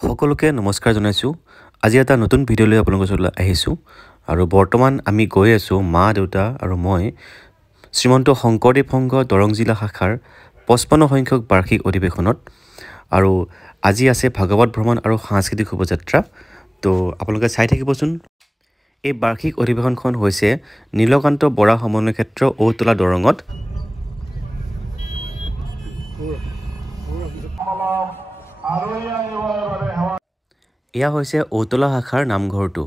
সকলোকে নমস্কাৰ জনাইছোঁ। আজি এটা নতুন ভিডিঅ' লৈ আপোনালোকৰ ওচৰলৈ আহিছোঁ আৰু বৰ্তমান আমি গৈ আছোঁ মা দেউতা আৰু মই শ্ৰীমন্ত শংকৰদেৱ সংঘ দৰং জিলা শাখাৰ 55 সংখ্যক বাৰ্ষিক অধিৱেশনত আৰু আজি আছে ভাগৱত ভ্ৰমণ আৰু সাংস্কৃতিক শোভাযাত্ৰা। তো আপোনালোকে চাই থাকিবচোন। এই বাৰ্ষিক অধিৱেশনখন হৈছে নীলকান্ত বৰা সমন্বয় ক্ষেত্ৰ ঔতলা দৰঙত। এয়া হৈছে ঔতলা শাখাৰ নামঘৰটো।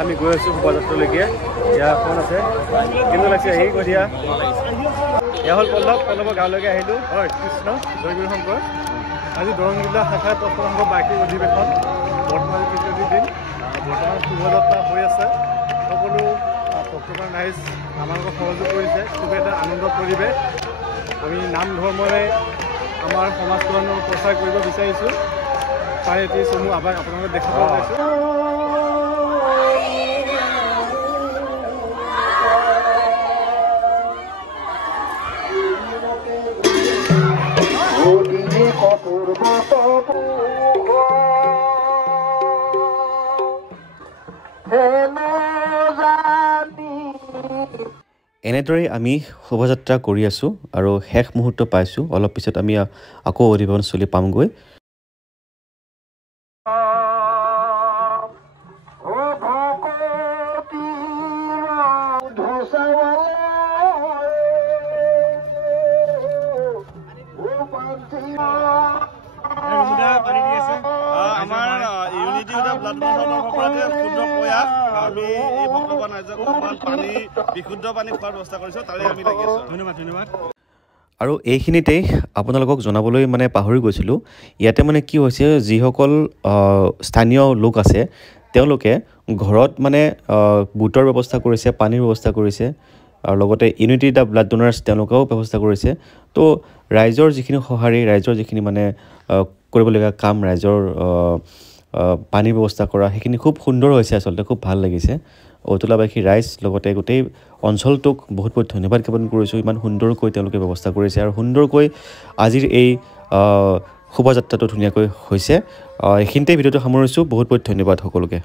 আমি গৈ আছোঁ শোভাযাত্ৰালৈকে। ইয়াৰ ফোন আছে কিন্তু লাগছে আহি কৈ দিয়া। এয়া হ'ল পল্লৱৰ গাঁৱলৈকে আহিলোঁ। হয়, কৃষ্ণ জয়গুৰু শংকৰ। আজি দৰং জিলা শাখাৰ 55 সংখ্যক বাৰ্ষিক অধিৱেশন বৰ্তমান তৃতীয় দিন। বৰ্তমান শোভাযাত্ৰা হৈ আছে। সকলো ভক্তগণ ৰাইজ আমালোকক সহযোগ কৰিছে। খুব এটা আনন্দ পৰিৱেশ। আমি নাম ধৰ্মৰে আমাৰ সমাজখনৰ প্ৰচাৰ কৰিব বিচাৰিছোঁ। তাই এটি চমু আভাস আপোনালোকক দেখাব পাইছোঁ। কঠোৰ এনেদৰে আমি শোভাযাত্ৰা কৰি আছোঁ আৰু শেষ মুহূৰ্ত পাইছোঁ। অলপ পিছত আমি আকৌ অধিৱেশনস্থলী পামগৈ। আমাৰ ইউনিটি ব্লাড ক্ষুদ্ৰ প্ৰয়াস আমি এই ভগৱান ৰাজ্যক পানী বিশুদ্ধ পানী খোৱাৰ ব্যৱস্থা কৰিছোঁ। তাৰে আমি লাগি আছোঁ। ধন্যবাদ ধন্যবাদ। আৰু এইখিনিতেই আপোনালোকক জনাবলৈ মানে পাহৰি গৈছিলোঁ। ইয়াতে মানে কি হৈছে, যিসকল স্থানীয় লোক আছে তেওঁলোকে ঘৰত মানে বুটৰ ব্যৱস্থা কৰিছে, পানীৰ ব্যৱস্থা কৰিছে আৰু লগতে ইউনিটি দ্য ব্লাড ডোনাৰ্ছ তেওঁলোকেও ব্যৱস্থা কৰিছে। তো ৰাইজৰ যিখিনি সঁহাৰি, ৰাইজৰ যিখিনি মানে কৰিবলগীয়া কাম, ৰাইজৰ পানীৰ ব্যৱস্থা কৰা, সেইখিনি খুব সুন্দৰ হৈছে। আচলতে খুব ভাল লাগিছে। অতুলাবাসী ৰাইজ লগতে গোটেই অঞ্চলটোক বহুত বহুত ধন্যবাদ জ্ঞাপন কৰিছোঁ। ইমান সুন্দৰকৈ তেওঁলোকে ব্যৱস্থা কৰিছে আৰু সুন্দৰকৈ আজিৰ এই শোভাযাত্ৰাটো ধুনীয়াকৈ হৈছে। এইখিনিতে ভিডিঅ'টো সামৰিছোঁ। বহুত বহুত ধন্যবাদ সকলোকে।